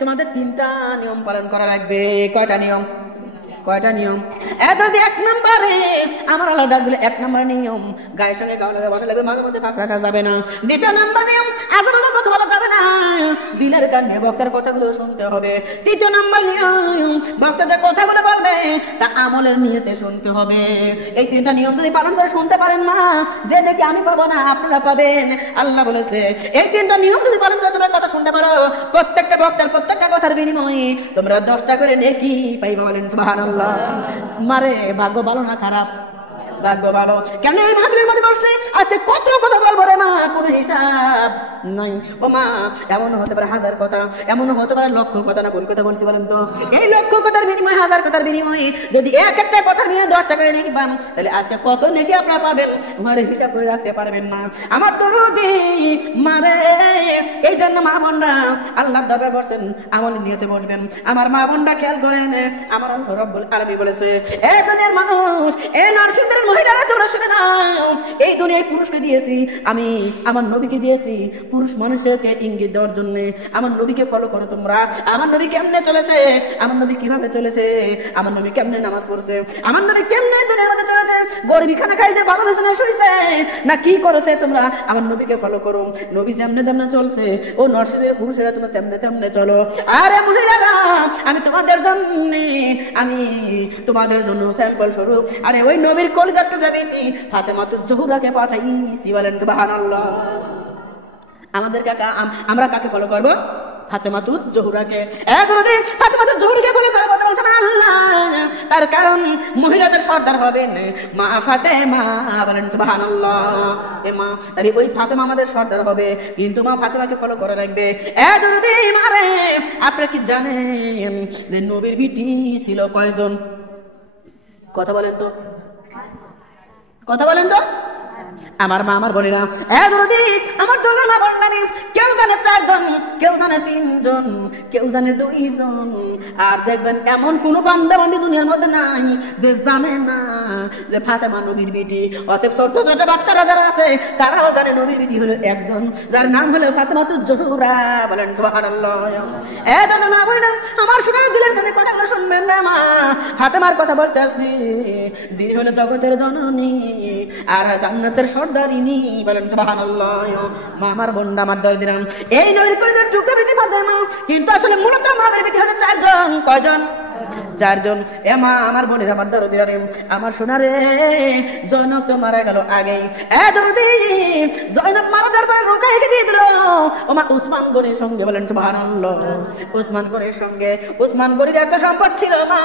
তোমাদের 3টা নিয়ম পালন করা লাগবে। কয়টা নিয়ম? কয়টা নিয়ম? এক নম্বরে আমার আল্লাহ ডাক দিলে 1 নম্বর নিয়ম, গায়ের সঙ্গে গাও লাগা বসা লাগবে, মাঝে মধ্যে ফাঁক রাখা যাবে না। 2 নম্বর নিয়ম, আজেবাজে কথা বলা যাবে না, দিলের কানে বক্তার কথাগুলো শুনতে হবে। 3 নম্বর নিয়ম, বক্তা যে কথাগুলো বলবে তা আমলের নিয়তে শুনতে হবে। এই 3টা নিয়ম যদি পালন করে শুনতে পারেন না, যে নাকি আমি পাবো না আপনারা পাবেন। আল্লাহ বলেছে এই 3টা নিয়ম যদি পালন করে তোমরা কথা শুনতে পারো, প্রত্যেকটা বক্তার প্রত্যেকটা কথার বিনিময়ে তোমরা 10টা করে নেকি পাইবা। বলেন সুবহানাল্লাহ। মারে ভাগ্য ভালো না খারাপ? ভাগ্য ভালো। কেন এই মাহফিলের মধ্যে বসছি, আজকে কত কথা বলবো রে মা, কোনো হিসাব নাই। ও মা, এমন হতে পারে 1000 কথা, এমন হতে পারে 1,00,000 কথা। না ভুল কথা বলছি বলেন তো? এই 1,00,000 কথার বিনিময়ে, 1000 কথার বিনিময়ে যদি একটা কথার বিনিময়ে 10টা করে নেকি পান, তাহলে আজকে কত নেকি আপনারা পাবেন মারে হিসাব করে রাখতে পারবেন না। আমার তো রোগী মারে, এই জন্য মা বোনরা আল্লাহর দরবারে বসছেন, আমল নিয়তে বসবেন। আমার মা বোনরা খেয়াল করেন, আমার আল্লাহ রাব্বুল আলামিন বলেছে এই দুনিয়ার মানুষ, এই নরসিংদীর মহিলারা তোমরা শুনে নাও, এই দুনিয়ায় পুরুষকে দিয়েছি আমি, আমার নবীকে দিয়েছি পুরুষ মানুষকে ইঙ্গিত দেওয়ার জন্য। আমার নবীকে ফলো করো তোমরা। আমার নবী কেমনে চলেছে, আমার নবী কিভাবে চলেছে, আমার নবী কেমনে নামাজ পড়ছে, আমার নবী কেমনে দুনিয়ার মধ্যে চলেছে, গরিবি খানা খাইছে, ভালো বিছানায় শুইছে না কি করেছে, তোমরা আমার নবীকে ফলো করো। নবী যেমনে যেমনে চলছে ও নরসিংদীর পুরুষেরা তোমরা তেমনে তেমনে চলো। আরে মহিলারা, আমি তোমাদের জন্য, আমি তোমাদের জন্য স্যাম্পল স্বরূপ আরে ওই নবীর কলিজার টুকরা বেটি ফাতেমাতুজ জোহরাকে পাঠাইছি। বলেন সুবহানাল্লাহ। আমাদের কাকা আমরা কাকে ফলো করব? ফাতেমাতুজ জোহরাকে। ফাতেমাতুজ জোহরাকে ফলো করব বলছেন আল্লাহ। তার কারণ মহিলাদের সর্দার হবেন মা ফাতেমা। বলেন সুবহানাল্লাহ। এ মা, তাহলে ওই ফাতেমা আমাদের সর্দার হবে, কিন্তু মা ফাতেমাকে ফলো করা লাগবে। মারে, আপনারা কি জানেন যে নবীর বিটি ছিল কয়জন? কথা বলেন তো, কথা বলেন তো। আমার মা, আমার বোনেরা, আমার দরকার মা বোন জানি, কেউ জানে 4 জন, কেউ জানে 3 জন, কেউ জানে 2 জন। আর দেখবেন এমন কোন বান্দা বান্দি দুনিয়ার মধ্যে নাই যে জানে না যে ফাতেমা নবীর বিটি। অতএব ছোট ছোট বাচ্চারা যারা আছে তারাও জানে নবীর বিটি হলো একজন, যার নাম হলো ফাতেমাতুজ জোহরা। বলেন সুবহানাল্লাহ। মা বোনেরা, আমার শুনে দিলেন কানে কথাগুলো শুনবেন না মা। ফাতেমার কথা বলতেছি, যিনি হলো জগতের জননী আর জান্নাতের সর্দারিনী। বলেন সুবহানাল্লাহ। মা, আমার বোনরা, আমার দরদিরা, এই নবীর কলিজার টুকরা বেটি ফাতেমা, কিন্তু আসলে মূলত মায়ের বেটি হলো 4 জন। কয়জন? 4 জন। এ মা, আমার বোনেরা, আমার দরদিরা, আমার সোনারে, জয়নব তো মারা গেল আগেই। জয়নব মারা যাওয়ার পরে রোকাইকে দিয়ে দিল ও মা উসমান গনির সঙ্গে। বলেন সুবহানাল্লাহ। উসমান গনির সঙ্গে, উসমান গনির এত সম্পদ ছিল মা,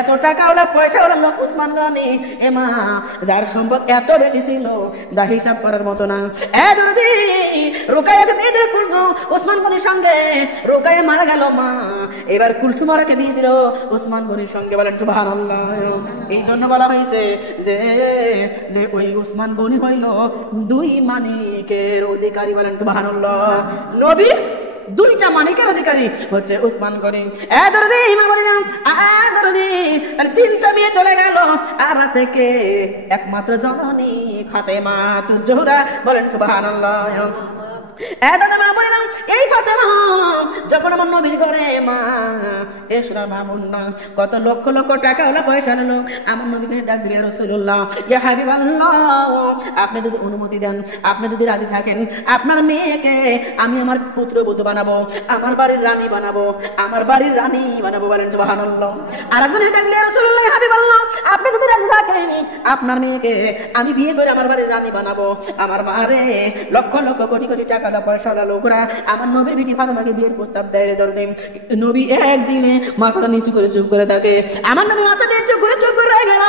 এত টাকা ওলা পয়সা ওলা লোক উসমান গনি। এ মা, যার সম্পদ এত বেশি ছিল যা হিসাব করার মতো না। রোকাইয়াকে বিয়ে দিল কুলসুম উসমান গনির সঙ্গে। রোকাইয়া মারা গেল মা, এবার কুলসুমারাকে বিয়ে দিল উসমান গনির সঙ্গে। বলেন সুবহানাল্লাহ। এই জন্য বলা হয়েছে যে যে ওই উসমান গনি হইল 2 মানিকের অধিকারী। বলেন সুবহানাল্লাহ। নবীর 2টা মানিকের অধিকারী হচ্ছে উসমান গনি। তাহলে 3টা মেয়ে চলে গেল, আর আছে কে? একমাত্র জননী ফাতেমাতুজ জোহরা। বলেন সুবহানাল্লাহ। এই ফাতেমা যখন আমার নবীর ঘরে মা এসরা মা বোনরা কত লক্ষ লক্ষ টাকা ওলা পয়সা নিল, আমার নবীকে ডাক দিয়ে রাসূলুল্লাহ, ইয়া হাবিবাল্লাহ, আপনি যদি অনুমতি দেন, আপনি যদি রাজি থাকেন, আপনার মেয়েকে আমি আমার পুত্রবধূ বানাবো, আমার বাড়ির রানী বানাবো, আমার বাড়ির রানী বানাবো। বলেন সুবহানাল্লাহ। আর একজন ডাক দিয়ে রাসূলুল্লাহ, ইয়া হাবিবাল্লাহ, আপনি যদি রাজি থাকেন, আপনার মেয়েকে আমি বিয়ে করে আমার বাড়ির রানী বানাবো। আমার মারে লক্ষ লক্ষ কোটি কোটি টাকা পয়সা লোকরা আমার নবীর বিটি ফাতেমাকে বিয়ের প্রস্তাব দেয়। নবী একদিনে মাথাটা নিচু করে চুপ করে থাকে। আমার নবী মাথা দিয়ে চুপ করে গেল।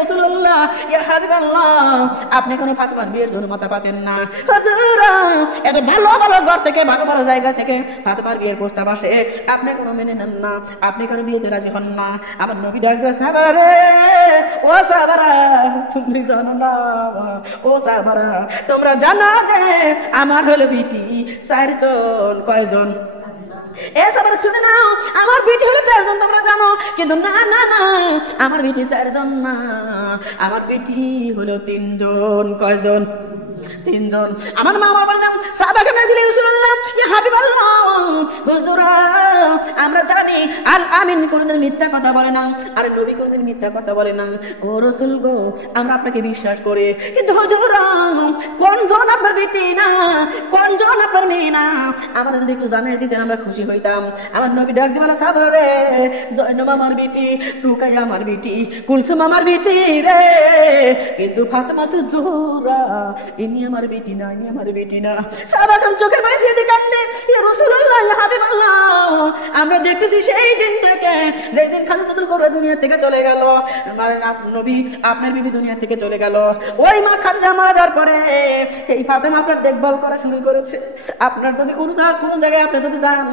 রাসূলুল্লাহ, ইয়া হাবিবাল্লাহ, আপনি কেন ফাতেমার বিয়ের জন্য মাথা পাতেন না? হুজুর, এত ভালো ভালো ঘর থেকে, ভালো ভালো জায়গা থেকে ফাতেমার বিয়ের প্রস্তাব আসে, আপনি কোনো মেনে নেন না, আপনি কেন বিয়েতে রাজি হন না? আমার নবী ডাক দিয়ে, সাহাবারা রে, ও সাহাবারা, তুমি জানো না, ও সাহাবারা, তোমরা জানো যে আমার হলো বিটি 4 জন। কয়জন? এ সবার শুনে নাও, আমার বিটি হলো 4 জন তোমরা জানো, কিন্তু না না না, আমার বিটি 4 জন না, আমার বিটি হলো 3 জন। কয়জন? 3 জন। আমার মা আমার বললাম সাহাবাকে না দিলে রাসূলুল্লাহ ইয়া হাবিবাল্লাহ হুজুর আমরা জানি আল আমিন কোনদিন মিথ্যা কথা বলে না, আর নবী কোনদিন মিথ্যা কথা বলে না। ও রাসূল গো, আমরা আপনাকে বিশ্বাস করি, কিন্তু হুজুর কোন জন আপনার বিটি না, কোন জন আপনার মেয়ে না, আমরা যদি একটু জানিয়ে দিতেন আমরা খুশি হইতাম। আমার নবী ডাক দিয়ে বলে সাহাবারা রে, জয়নব আমার বিটি, রুকাইয়া আমার বিটি, কুলসুম আমার বিটি রে, কিন্তু ফাতেমা তো জোহরা ইনি আমার বেটি না, ইনি আমার বেটি না। সাহাবাগণ চোখের পানি ছেড়ে কান্দে, ইয়া রাসূলুল্লাহ ইয়া হাবিবাল্লাহ, আমরা দেখতেছি সেই দিন থেকে যেই দিন খাদিজাতুল কুবরা দুনিয়া থেকে চলে গেল, মানে নবী আপনার বিবি দুনিয়া থেকে চলে গেল, ওই মা খাদিজা মারা যাওয়ার পরে এই ফাতেমা আপনার দেখভাল করা শুরু করেছে। আপনার যদি কোন জায়গায় আপনি যদি যান,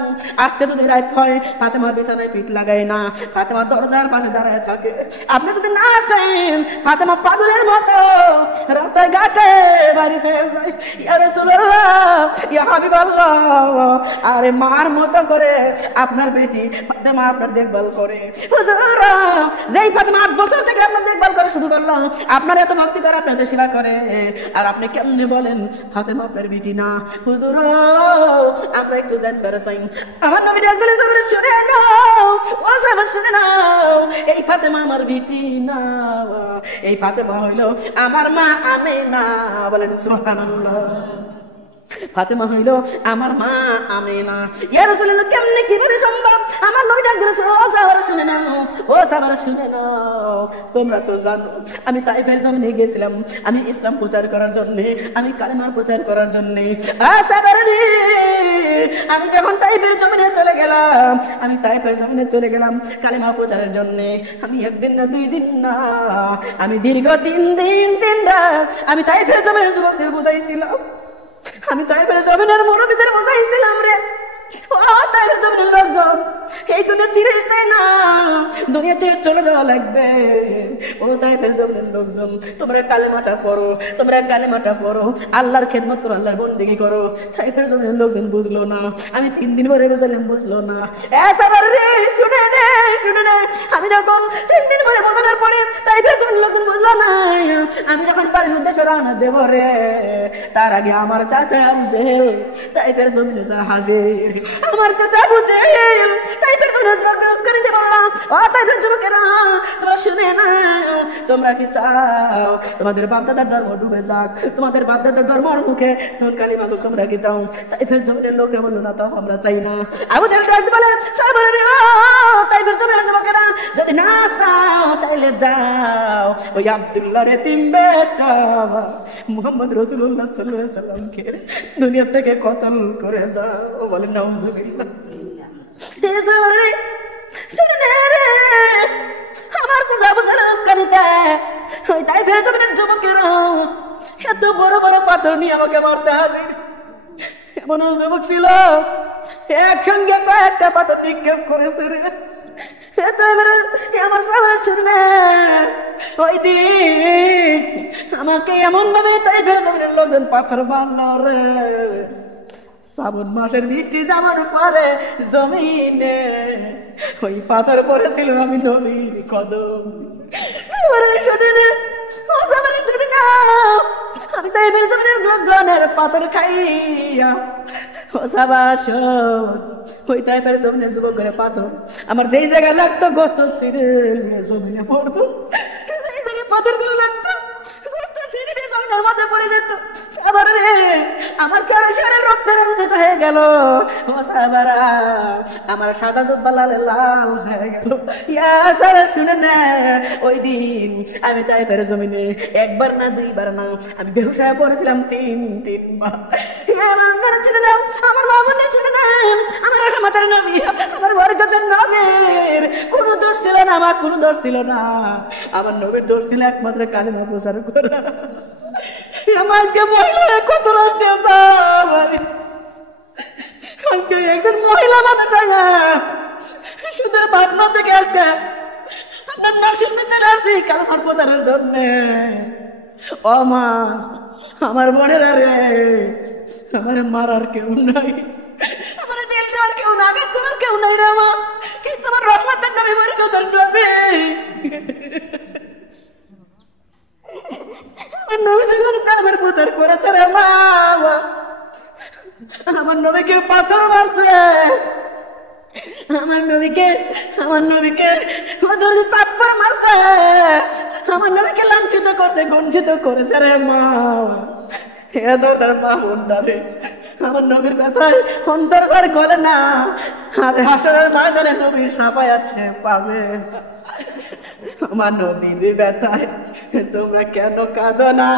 আসতে যদি রাত হয়, ফাতেমা বিছানায় পিঠ লাগায় না, ফাতেমা দরজার পাশে দাঁড়ায় থাকে। আপনি যদি না আসেন, ফাতেমা পাগলের মতো রাস্তায় ঘাটে বাড়ি হয়ে যায়। ইয়া রাসূলুল্লাহ ইয়া হাবিবাল্লাহ, আরে মার মতো করে আপনার বেটি ফাতেমা আপনার দেখভাল করে। হুজুর যেই ফাতেমা 8 বছর থেকে আপনার দেখভাল করা শুরু করলো, আপনার এত ভক্তি করে, আপনার এত সেবা করে, আর আপনি কেমনে বলেন ফাতেমা আপনার বেটি না? হুজুর আমরা একটু জানতে চাই। আমার নবী ডাকলে সবাই শুনে নাও, ও সবাই শুনে নাও, এই ফাতেমা আমার বেটি না, এই ফাতেমা হইল আমার মা আমেনা। বলেন সুবহানাল্লাহ। ফাতেমা হইল আমার মা আমেনা। ইয়া রাসূলুল্লাহ কেমনে কিভাবে সম্ভব? আমার নবী ডাক দিয়েছে, ও সাহাবারা শুনে নাও, ও সাহাবারা শুনে নাও, তোমরা তো জানো আমি তাইফের জমিনে গিয়েছিলাম, আমি ইসলাম প্রচার করার জন্য, আমি কালেমার প্রচার করার জন্য। সাহাবারা রে, আমি যখন তাইফের জমিনে চলে গেলাম, আমি তাইফের জমিনে চলে গেলাম কালেমা প্রচারের জন্য, আমি 1 দিন না 2 দিন না, আমি দীর্ঘ 3 দিন 3 রাত আমি তাইফের জমিনের যুবকদের বুঝাইছিলাম, আমি তাইফের জমিনের মুরব্বিদের বুঝাইছিলাম রে, ও তাইফের জমিনের লোকজন এই দুনিয়া চিরস্থায়ী না, দুনিয়া থেকে চলে যাওয়া লাগবে। ও তাইফের জমিনের লোকজন তোমরা কালেমাটা পড়ো, তোমরা কালেমাটা পড়ো, আল্লাহর খেদমত করো, আল্লাহর বন্দেগী করো। তাইফের জমিনের লোকজন বুঝলো না, আমি 3 দিন পরে বুঝালাম, বুঝলো না। সাহাবারা রে শুনে নে, শুনে নে, আমি যখন 3 দিন পরে বোঝানোর পরে তাইফের জমিনের লোকজন বুঝলো না, আমি যখন বাড়ির উদ্দেশ্যে রওনা দেব রে, তার আগে আমার চাচা বুঝেল তাইফের জমিনে হাজির। আমার চাচা বুঝেল তাইফের জমিনের যুবকদের উস্কানি দিয়ে বললাম, ও তাইফের যুবকেরা তোমরা শুনে না, তোমরা কি চাও তোমাদের বাপদাদার ধর্ম ডুবে যাক, তোমাদের বাপদাদার ধর্মের মুখে সুন কালিমা হোক, তোমরা কি চাও? তাইফের জমিনের লোকরা বললো না, তাও আমরা চাই না। আবু জাহেল ডাকতে বলে, সাহাবারা রে, তাইফের জমিনের যুবকেরা যদি না চাও তাইলে যাও ওই আব্দুল্লাহর এতিম বেটা মুহাম্মদ রাসূলুল্লাহ সাল্লাল্লাহু আলাইহি ওয়াসাল্লামকে দুনিয়া থেকে কতল করে দাও। বলেন নাউজুবিল্লাহ। আমার চাচা আবু জাহেল উস্কানিতে ওই তাইফের জমিনের যুবকেরা এত বড় বড় পাথর নিয়ে আমাকে মারতে হাজির। এমন যুবক ছিল একসঙ্গে কয়েকটা পাথর নিক্ষেপ করেছে রে। আমার সাহাবারা শুনলে ওই দিন আমাকে এমন ভাবে তাইফের জমিনের লোকজন পাথর মারলো রে, শ্রাবণ মাসের বৃষ্টি যেমন পরে জমিনে, ওই পাথর পড়েছিল আমি নবীর কদম। আমি তাইফের জমিনের লোকজনের পাথর খাইয়া ওই তাইফের জমিনের যুবকের পাথর আমার যেই জায়গায় লাগতো গোস্ত ছিঁড়ে জমিনে পড়তো, সেই জায়গায় পাথর গুলো লাগতো গোস্ত ছিঁড়ে জমিনের মধ্যে পড়ে যেত। আবার রে আমার সারা সারা রক্ত রঞ্জিত হয়ে গেল, ও সাহাবারা আমার সাদা জুব্বা লাল লাল হয়ে গেল। ইয়া সারা শুনে না, ওই দিন আমি তাইফের জমিনে 1 বার না 2 বার না, আমি বেহুশ হয়ে পড়েছিলাম 3 বার। আমার বাবা শুনে নেন, আমার রহমতের নবী, আমার বরকতের নবীর কোনো দোষ ছিল না, আমার কোনো দোষ ছিল না, আমার নবীর দোষ ছিল একমাত্র কালেমা প্রচার করা। আজকে মহিলা কত রাস্তে আজকে একজন মহিলা মানুষ সুদের পাটনা থেকে আজকে আপনার নাম শুনতে চলে আসছি কালেমার প্রচারের জন্য। ও মা, আমার বোনেরা রে, আমার মারার কেউ নাই, আমার দিল দেওয়ার কেউ না, তোর কেউ নাই রে মা, কিন্তু তোমার রহমতের নবী বরকতের নবী। আমার নবী যখন কালেমার প্রচার করেছে রে মা, আমার নবীকে পাথর মারছে, আমার নবীকে চাপ্পর মারছে, আমার নবীকে লাঞ্ছিত করছে, গঞ্জিত করেছে রে মা। তার মা বন্ধারে আমার নবীর কথায় অন্তর সার গলে না, আর হাসরের ময়দানে নবীর সাফায়াত সে পাবে। আমার নবীর ব্যথায় তোমরা কেন কাঁদো না?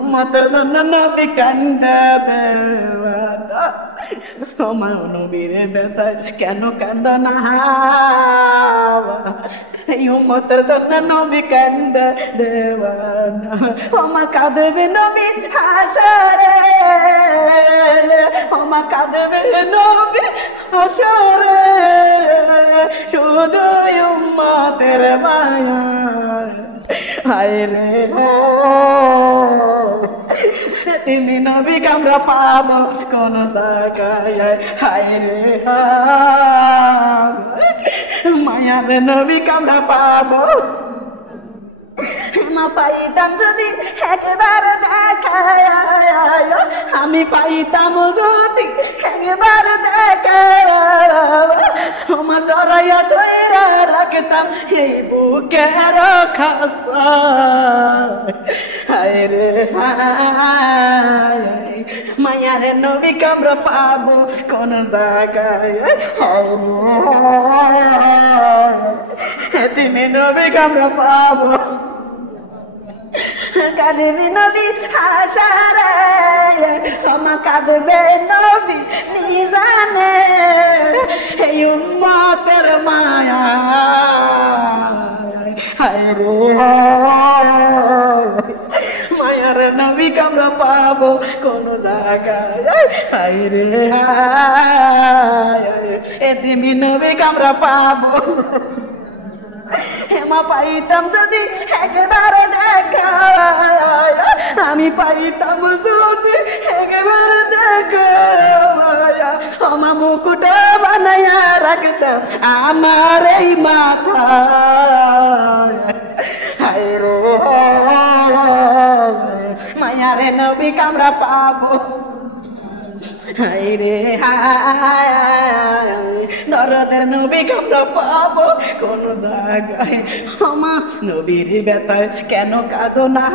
উম্মতের জন্য নবী কান্দে দেওয়ানা, আমার নবীর ব্যথায় কেন কান্দো না? এই উম্মতের জন্য নবী কান্দে দেওয়ানা, ওমা কাঁদবে নবী হাসরে, ওমা কাঁদবে নবী হাসরে, শুধু উম্মতের মায়া। হায় রে তুমি নবীকে আমরা পাবো কোন জায়গায়? হায় রে মায়ার নবীকে আমরা পাবো, মা পাইতাম যদি একবার দেখা, আমি পাইতাম যদি একবার দেখা, মা জড়াইয়া ধইরা রাখতাম এই বুকের খাসা। হায় রে মায়ার নবীকে আমরা পাবো কোন জায়গায়? তুমি নবীকে আমরা পাবো, কাঁদবে নবী হাসরে, আমা কাঁদবে নবী মিজানে, এই উম্মতের মায়া। হায় রে মায়ার নবীকে আমরা পাবো কোন জায়গায়? হায় রে তুমি নবীকে আমরা পাবো, হেমা পাইতাম যদি একবার দেখা, আমি পাইতাম যদি একবার দেখা, আমার মুকুট বানাইয়া রাখতাম আমার এই মাথা। হায় রে মায়ারে নবীকে আমরা পাবো, হায় রে দরদের নবীকে আমরা পাবো কোন জায়গায়? আমার নবীর ব্যথায় কেন কাঁদো না?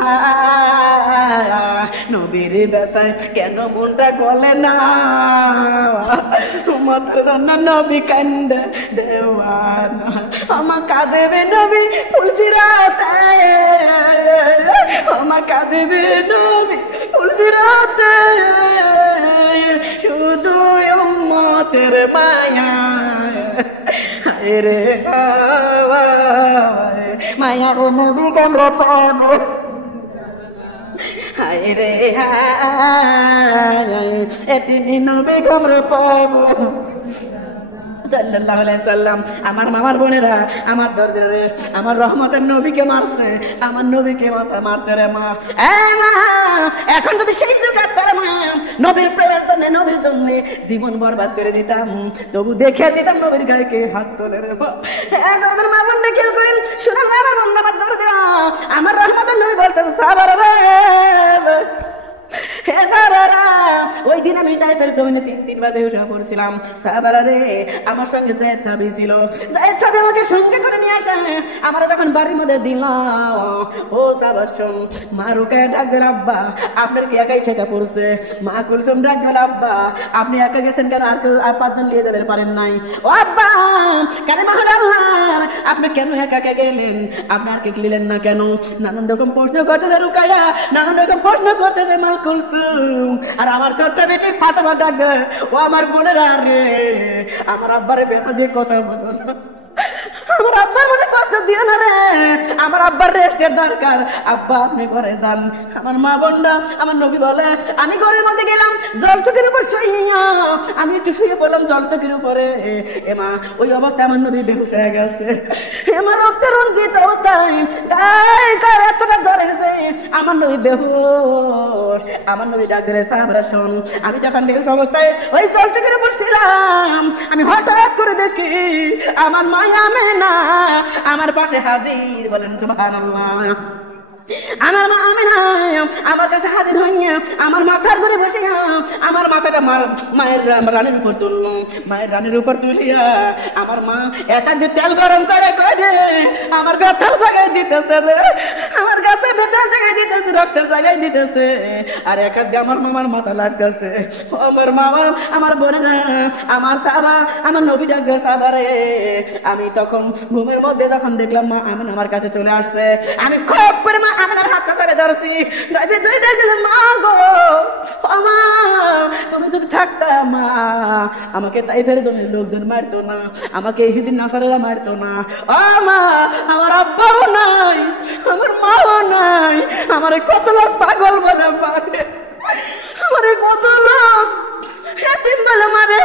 নবীর ব্যথায় কেন মনটা গলে না? তোমার জন্য নবী কান্দে দেওয়ানা, আমার কাঁদবে নবী ফুলসিরাতে, আমার কাঁদবে নবী ফুলসিরাতে, শুধু উম্মতের মায়া। হায় রে মায়ার নবীকে আমরা পাবো, হায় রে তিনি নবীকে আমরা পাবো। সাল্লাল্লাহু আলাইহি সাল্লাম আমার মামার বোনেরা, আমার দরদের আমার রহমতের নবীকে মারছে, আমার নবীকে মারছে রে মা। এখন যদি সেই যুগ তার মা নবীর প্রেমের জন্য, নবীর জন্য জীবন বরবাদ করে দিতাম, তবু দেখে দিতাম নবীর গায়ে হাত তোলে রে মা। দরদের মা বোনরা খেয়াল করেন, শুনেন আমার বোন, আমার দরদেরা, আমার রহমতের নবী বলতেছে সাহাবারা রে, ওই দিন আমি তাইফের জমিনে 3 বার বেহুশ হয়ে পড়ছিলাম। সাহাবারা রে আমার সঙ্গে যে চাবি ছিল, যে চাবি আমাকে সঙ্গে করে নিয়ে আসে, আমরা যখন বাড়ির মধ্যে দিলাম, ও সাবাসম মা রুকায় ডাক দিল, আব্বা আপনার কি একাই ঠেকা পড়ছে? মা কুলসুম ডাক দিল, আব্বা আপনি একা গেছেন কেন? আর 5 জন নিয়ে যাবেন পারেন নাই? ও আব্বা কেন মহান আল্লাহ আপনি কেন একা একা গেলেন? আপনার কে নিলেন না কেন? নানান রকম প্রশ্ন করতেছে রুকায়া, নানান রকম প্রশ্ন করতেছে মা কুলসুম। আর আমার ছোট্ট বেটি ফাতেমা ডাক দেয়, ও আমার বোনেরা রে, আমার আব্বারে ব্যথা দিয়ে কথা বলো না, আমার আব্বার মনে কষ্ট দিও না রে, আমার আব্বার রেস্টের দরকার, আব্বা আপনি ঘরে যান। আমার মা বোনরা, আমার নবী বলে, আমি ঘরের মধ্যে গেলাম, জলচকের উপর শুইয়া আমি একটু শুয়ে পড়লাম জলচকের উপরে। এমা ওই অবস্থায় আমার নবী বেহুশ হয়ে গেছে, আমার রক্তে রঞ্জিত অবস্থায় গায়ে গায়ে এতটা জ্বর এসেছে, আমার নবী বেহুশ। আমার নবী ডাক দিলে, সাহাবারা শোন, আমি যখন বেহুশ অবস্থায় ওই জলচকের উপর ছিলাম, আমি হঠাৎ করে দেখি আমার মা আমেনা আমার পাশে হাজির। বলেন সুবহানাল্লাহ। আমার মা আমেনা আমার কাছে হাজির হইয়া আমার মাথার ঘুরে বসিয়া আমার মাথাটা মায়ের রানের উপর তুলল। মায়ের রানের উপর তুলিয়া আমার মা একটা যে তেল গরম করে কয়ে আমার ব্যথার জায়গায় দিতেছে রে, আমার গাতে ব্যথার জায়গায় দিতেছে, রক্তের জায়গায় দিতেছে, আর এক হাত দিয়ে আমার মামার মাথা লাটতেছে। আমার মামা, আমার বোনেরা, আমার সাহাবা, আমার নবী ডাকবে সাহাবা রে। আমি তখন ঘুমের মধ্যে যখন দেখলাম মা আমেনা আমার কাছে চলে আসছে, আমি খুব করে মা আমেনার হাতটা ছেড়ে ধরছি। মা গো, ও মা, তুমি যদি থাকতা মা, আমাকে তাইফের জন্য লোকজন মারতো না, আমাকে ইহুদিন নাসারারা মারতো না। ও মা, আমার আব্বাও নাই, আমার মাও নাই, আমার কত লোক পাগল বলে মারে, আমার কত লোক এতিম বলে মারে,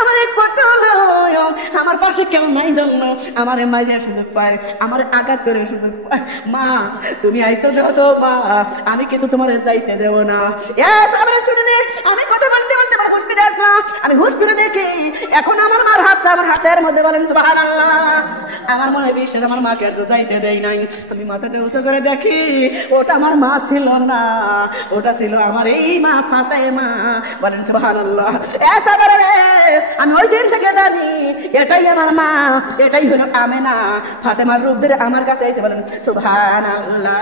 আমার কত লোক আমার পাশে কেউ নাই জন্য আমার মাইয়ার সুযোগ পায়, আমার আঘাত করে সুযোগ পায়। মা তুমি আইছো যেহেতু মা, আমি কিন্তু তোমার যাইতে দেবো না। আমি কথা বলতে বলতে আমার হুঁশ ফিরে আসলাম। আমি হুঁশ ফিরে দেখি এখন আমার মার হাতটা আমার হাতের মধ্যে। বলেন সুবহানাল্লাহ। আমার মনে বিশ্বাস আমার মাকে আর যাইতে দেয় নাই। আমি মাথাটা উঁচু করে দেখি ওটা আমার মা ছিল না, ওটা ছিল আমার এই মা ফাতেমা। বলেন সুবহানাল্লাহ। আমি ওই দিন থেকে জানি এটাই আমার মা, এটাই হলো আমেনা। ফাতেমার রূপ ধরে আমার কাছে এসে বলেন সুবহানাল্লাহ।